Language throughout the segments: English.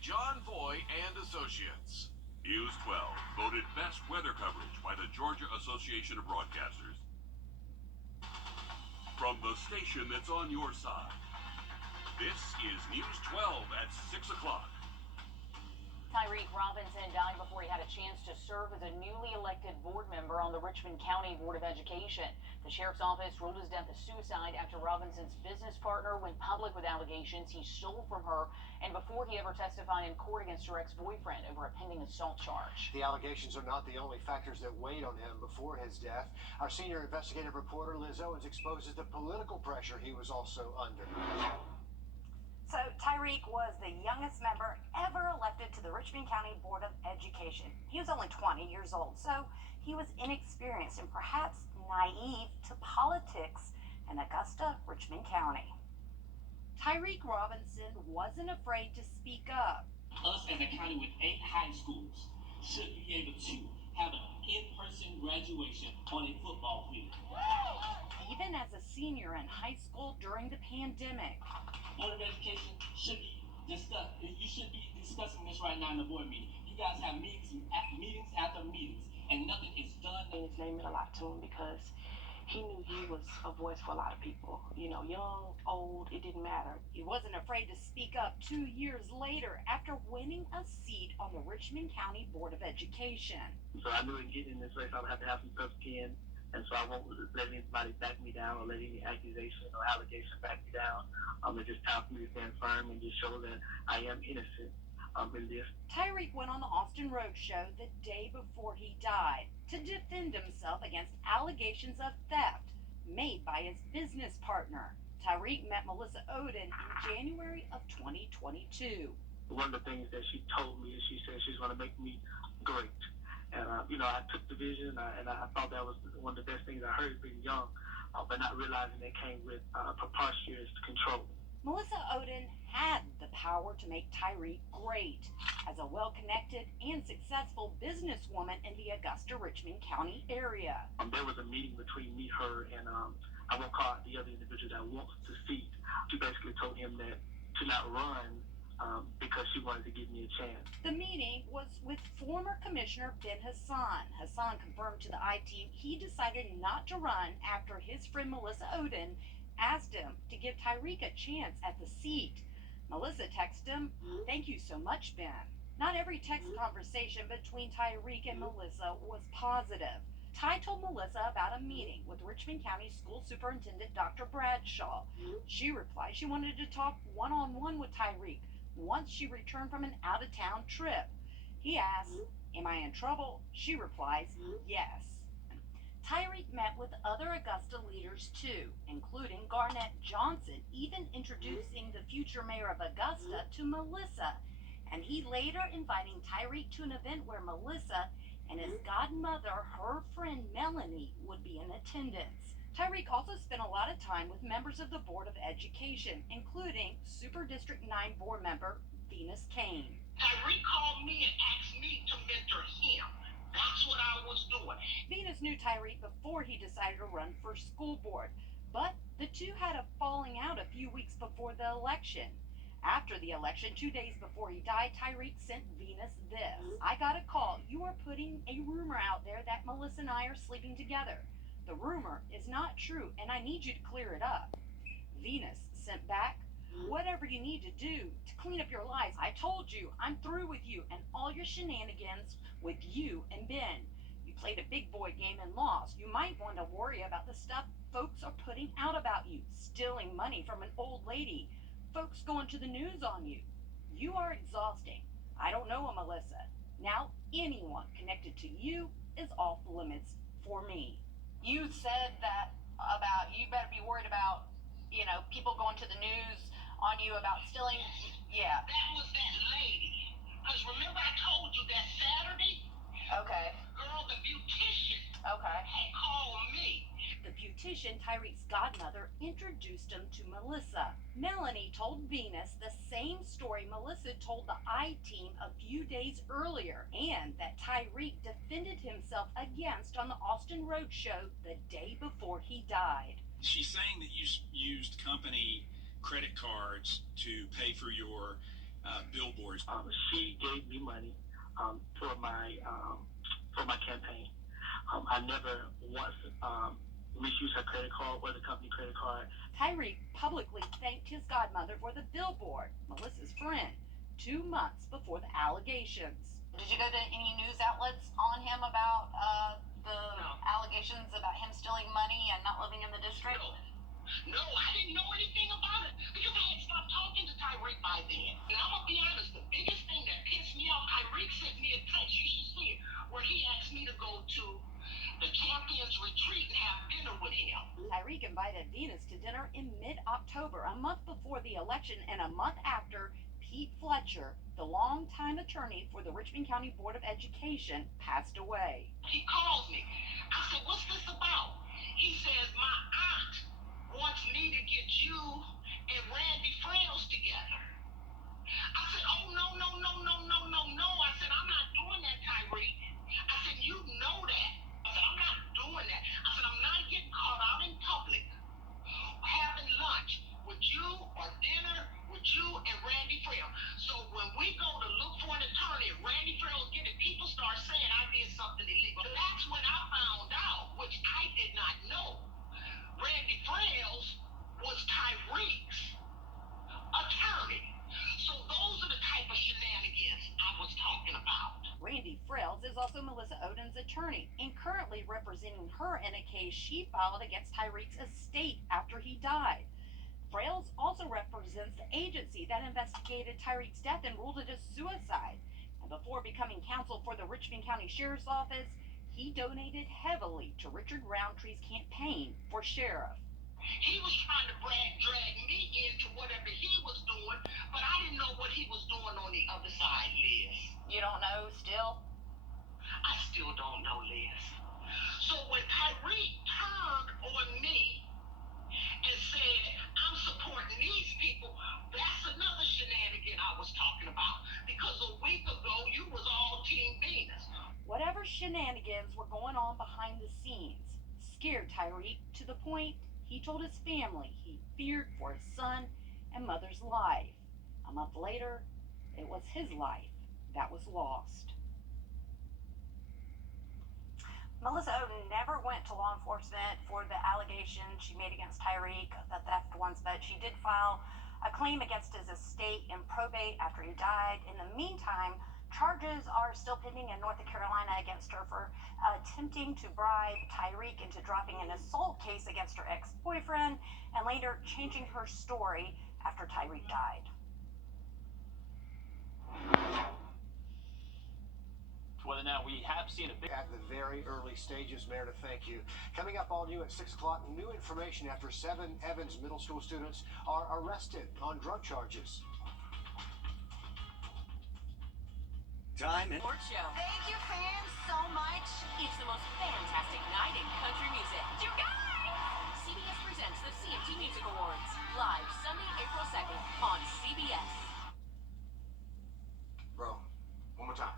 John Boy and Associates. News 12, voted best weather coverage by the Georgia Association of Broadcasters. From the station that's on your side, this is News 12 at 6 o'clock. Tyreek Robinson died before he had a chance to serve as a newly elected board member on the Richmond County Board of Education. The sheriff's office ruled his death a suicide after Robinson's business partner went public with allegations he stole from her, and before he ever testified in court against her ex-boyfriend over a pending assault charge. The allegations are not the only factors that weighed on him before his death. Our senior investigative reporter Liz Owens exposes the political pressure he was also under. So Tyreek was the youngest member ever elected to the Richmond County Board of Education. He was only 20 years old, so he was inexperienced and perhaps naive to politics in Augusta, Richmond County. Tyreek Robinson wasn't afraid to speak up. Us as a county with 8 high schools should be able to have an in-person graduation on a football field. Even as a senior in high school during the pandemic. Board of Education should be discussed. You should be discussing this right now in the board meeting. You guys have meetings after meetings, and nothing is done. And his name meant a lot to him because he knew he was a voice for a lot of people. You know, young, old, it didn't matter. He wasn't afraid to speak up 2 years later after winning a seat on the Richmond County Board of Education. So I knew in getting in this race I would have to have some tough skin. And so I won't let anybody back me down or let any accusation or allegation back me down. It's just time for me to stand firm and just show that I am innocent in this. Tyreek went on the Austin Road Show the day before he died to defend himself against allegations of theft made by his business partner. Tyreek met Melissa Oden in January of 2022. One of the things that she told me is she said she's going to make me great. And, I took the vision, and I thought that was one of the best things I heard being young, but not realizing it came with preposterous control. Melissa Oden had the power to make Tyreek great as a well-connected and successful businesswoman in the Augusta-Richmond County area. There was a meeting between me, her, and I won't call out the other individual that wants the seat. She basically told him that to not run because she wanted to give me a chance. The meeting was with former Commissioner Ben Hassan. Hassan confirmed to the I-Team he decided not to run after his friend Melissa Oden asked him to give Tyreek a chance at the seat. Melissa texted him, "Thank you so much, Ben." Not every text conversation between Tyreek and Melissa was positive. Ty told Melissa about a meeting with Richmond County School Superintendent Dr. Bradshaw. She replied she wanted to talk one-on-one with Tyreek once she returned from an out-of-town trip. He asked, "Am I in trouble?" She replies, "Yes." Tyreek met with other Augusta leaders too, including Garnett Johnson, even introducing the future mayor of Augusta to Melissa, and he later inviting Tyreek to an event where Melissa and his godmother, her friend Melanie, would be in attendance. Tyreek also spent a lot of time with members of the Board of Education, including Super District 9 board member Venus Kane. Tyreek called me and asked me to mentor him. That's what I was doing. Venus knew Tyreek before he decided to run for school board, but the two had a falling out a few weeks before the election. After the election, 2 days before he died, Tyreek sent Venus this: "I got a call. You are putting a rumor out there that Melissa and I are sleeping together. The rumor is not true, and I need you to clear it up." Venus sent back, "Whatever you need to do to clean up your lies. I told you, I'm through with you and all your shenanigans with you and Ben. You played a big boy game and lost. You might want to worry about the stuff folks are putting out about you. Stealing money from an old lady. Folks going to the news on you. You are exhausting. I don't know a Melissa. Now anyone connected to you is off limits for me." You said that about you better be worried about, people going to the news on you about stealing. Yeah. That was that lady. Because remember I told you that Saturday? Okay. Girl, the beautician Okay. had called me. The beautician, Tyreek's godmother, introduced him to Melissa. Melanie told Venus the same story Melissa told the I-Team a few days earlier, and that Tyreek defended himself against on the Austin Road Show the day before he died. She's saying that you used company credit cards to pay for your billboards. She gave me money for my campaign. I never once misused her credit card or the company credit card. Tyreek publicly thanked his godmother for the billboard, Melissa's friend, 2 months before the allegations. Did you go to any news outlets on him about the allegations about him stealing money and not living in the district? No, I didn't know anything about it because I had stopped talking to Tyreek by then. And I'm gonna be honest, the biggest thing that pissed me off, Tyreek sent me a text, you should see it, where he asked me to go to the Champions Retreat and have dinner with him. Tyreek invited Venus to dinner in mid-October, a month before the election and a month after Pete Fletcher, the longtime attorney for the Richmond County Board of Education, passed away. He calls me. I said, what's this about? He says, my aunt wants me to get you and Randy Frails together. I said, oh, no. I said, I'm not doing that, Tyreek. I said, you know that. I said, I'm not doing that. I said, I'm not getting caught out in public having lunch with you or dinner with you and Randy Frail. So when we go to look for an attorney, Randy Frail get it, people start saying I did something illegal. That's when I found out, which I did not know. Randy Frails was Tyreek's attorney. So those are the type of shenanigans I was talking about. Randy Frails is also Melissa Oden's attorney and currently representing her in a case she filed against Tyreek's estate after he died. Frails also represents the agency that investigated Tyreek's death and ruled it a suicide. And before becoming counsel for the Richmond County Sheriff's Office, he donated heavily to Richard Roundtree's campaign for sheriff. He was trying to drag me into whatever he was doing, but I didn't know what he was doing on the other side, Liz. You don't know still? I still don't know, Liz. So when Tyreek turned on me and said, I'm supporting these people, that's another shenanigan I was talking about. Because a week ago, you was all Team Venus. Whatever shenanigans were going on behind the scenes scared Tyreek to the point he told his family he feared for his son and mother's life. A month later, it was his life that was lost. Melissa Oden never went to law enforcement for the allegation she made against Tyreek, the theft ones, but she did file a claim against his estate in probate after he died. In the meantime, charges are still pending in North Carolina against her for attempting to bribe Tyreek into dropping an assault case against her ex-boyfriend and later changing her story after Tyreek died. Well, now we have seen a big... At the very early stages, Meredith, thank you. Coming up all new at 6 o'clock, new information after 7 Evans middle school students are arrested on drug charges. Time and Sports show. Thank you, fans, so much. It's the most fantastic night in country music. You guys! CBS presents the CMT Music Awards. Live Sunday, April 2nd on CBS. Bro, one more time.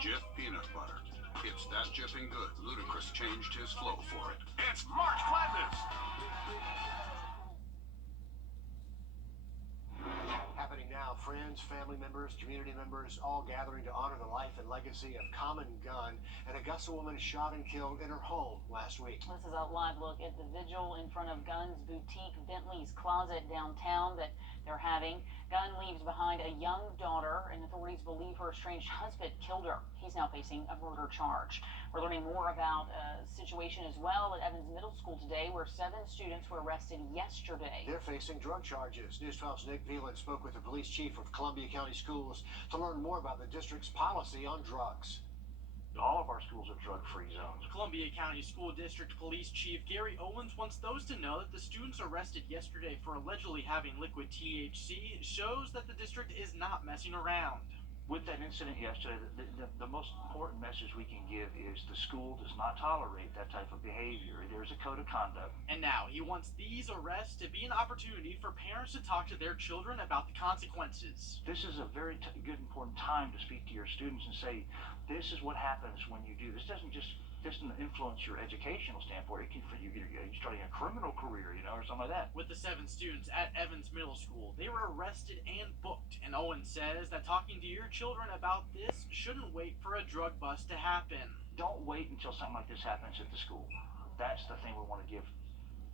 Jif peanut butter. It's that jipping good. Ludacris changed his flow for it. It's March Madness. Happening now, friends, family members, community members, all gathering to honor the life and legacy of Common Gun, an Augusta woman shot and killed in her home last week. This is a live look at the vigil in front of Gunn's boutique Bentley's Closet downtown that they're having. Gunn leaves behind a young daughter, and authorities believe her estranged husband killed her. He's now facing a murder charge. We're learning more about a situation as well at Evans Middle School today, where 7 students were arrested yesterday. They're facing drug charges. News 12's Nick Veland spoke with the police chief of Columbia County Schools to learn more about the district's policy on drugs. All of our schools are drug-free zones. Columbia County School District Police Chief Gary Owens wants those to know that the students arrested yesterday for allegedly having liquid THC shows that the district is not messing around. With that incident yesterday, the most important message we can give is the school does not tolerate that type of behavior. There's a code of conduct. And now he wants these arrests to be an opportunity for parents to talk to their children about the consequences. This is a very good, important time to speak to your students and say, this is what happens when you do this. It doesn't just just influence your educational standpoint. It can, for you, you're starting a criminal career, or something like that. With the 7 students at Evans Middle School, they were arrested and booked, and Owens says that talking to your children about this shouldn't wait for a drug bust to happen. Don't wait until something like this happens at the school. That's the thing we want to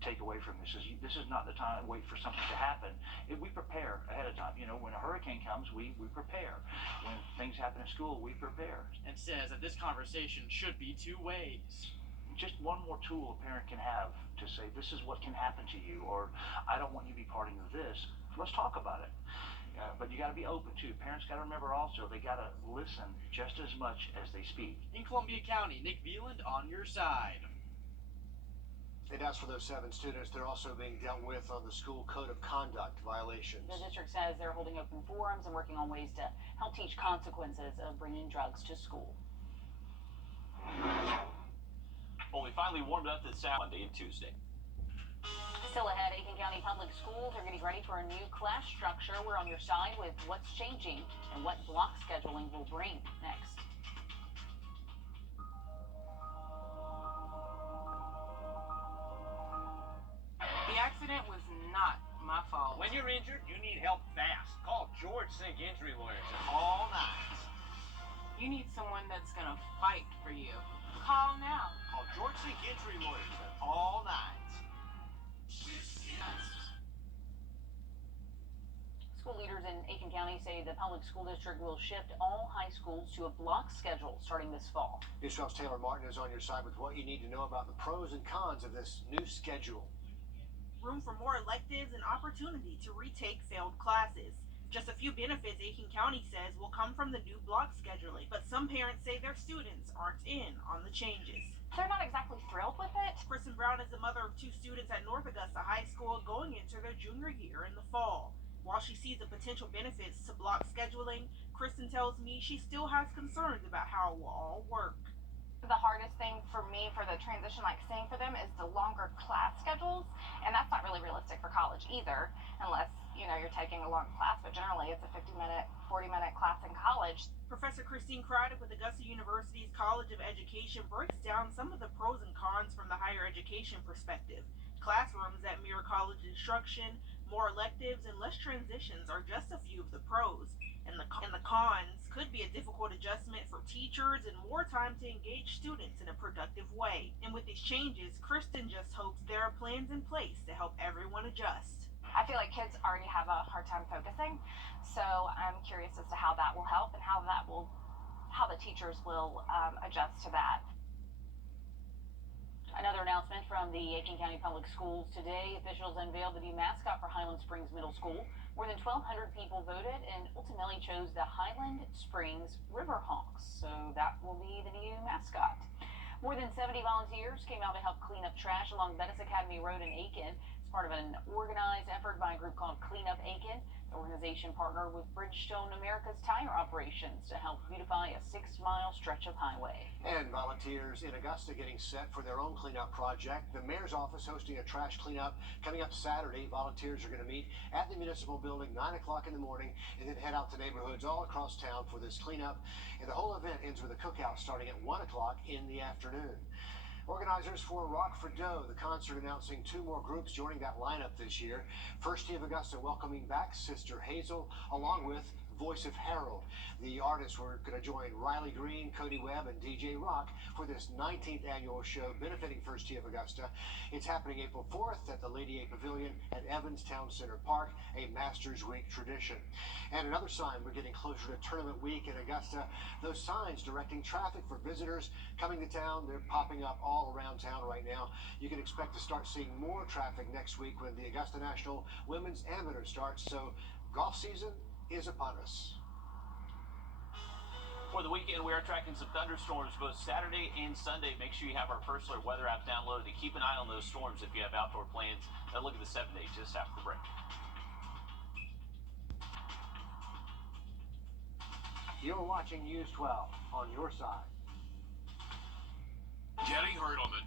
take away from this. This is not the time to wait for something to happen. If we prepare ahead of time, when a hurricane comes, we prepare. When things happen in school, we prepare. And says that this conversation should be 2 ways. Just one more tool a parent can have to say, this is what can happen to you, or I don't want you to be part of this. Let's talk about it. But you got to be open too. Parents got to remember also they got to listen just as much as they speak. In Columbia County, Nick Veland on your side. And as for those 7 students, they're also being dealt with on the school code of conduct violations. The district says they're holding open forums and working on ways to help teach consequences of bringing drugs to school. Well, we finally warmed up this Monday and Tuesday. Still ahead, Aiken County Public Schools are getting ready for a new class structure. We're on your side with what's changing and what block scheduling will bring next. The accident was not my fault. When you're injured, you need help fast. Call George Sink Injury Lawyers at all nights. You need someone that's gonna fight for you. Call now. Call George Sink Injury Lawyers at all nights. School leaders in Aiken County say the public school district will shift all high schools to a block schedule starting this fall. News 12's Taylor Martin is on your side with what you need to know about the pros and cons of this new schedule. Room for more electives and opportunity to retake failed classes. Just a few benefits Aiken County says will come from the new block scheduling, but some parents say their students aren't in on the changes. They're not exactly thrilled with it. Kristen Brown is the mother of 2 students at North Augusta High School going into their junior year in the fall. While she sees the potential benefits to block scheduling, Kristen tells me she still has concerns about how it will all work. The hardest thing for me for the transition, like seeing for them, is the longer class schedules, and that's not really realistic for college either, unless you're taking a long class, but generally it's a 50-minute, 40-minute class in college. Professor Christine Craddock with Augusta University's College of Education breaks down some of the pros and cons from the higher education perspective. Classrooms that mirror college instruction, more electives, and less transitions are just a few of the pros. And the cons could be a difficult adjustment for teachers and more time to engage students in a productive way. And with these changes, Kristen just hopes there are plans in place to help everyone adjust. I feel like kids already have a hard time focusing, so I'm curious as to how that will help and how the teachers will adjust to that. Another announcement from the Aiken County Public Schools today. Officials unveiled the new mascot for Highland Springs Middle School. More than 1,200 people voted and ultimately chose the Highland Springs Riverhawks. So that will be the new mascot. More than 70 volunteers came out to help clean up trash along Bettis Academy Road in Aiken. It's part of an organized effort by a group called Clean Up Aiken. The organization partnered with Bridgestone America's tire operations to help beautify a 6-mile stretch of highway. And volunteers in Augusta getting set for their own cleanup project. The mayor's office hosting a trash cleanup coming up Saturday. Volunteers are going to meet at the municipal building 9 o'clock in the morning and then head out to neighborhoods all across town for this cleanup. And the whole event ends with a cookout starting at 1 o'clock in the afternoon. Organizers for Wrdw, the concert, announcing 2 more groups joining that lineup this year. First Tee of Augusta welcoming back Sister Hazel, along with Voice of Harold. The artists were going to join Riley Green, Cody Webb, and DJ Rock for this 19th annual show benefiting First Tee of Augusta. It's happening April 4th at the Lady A Pavilion at Evans Town Center Park, a Masters Week tradition. And another sign, we're getting closer to Tournament Week in Augusta. Those signs directing traffic for visitors coming to town, they're popping up all around town right now. You can expect to start seeing more traffic next week when the Augusta National Women's Amateur starts. So golf season is upon us. For the weekend, we are tracking some thunderstorms both Saturday and Sunday. Make sure you have our First Alert weather app downloaded to keep an eye on those storms if you have outdoor plans. Now look at the 7-day just after the break. You're watching News 12 on your side. Getting hurt on the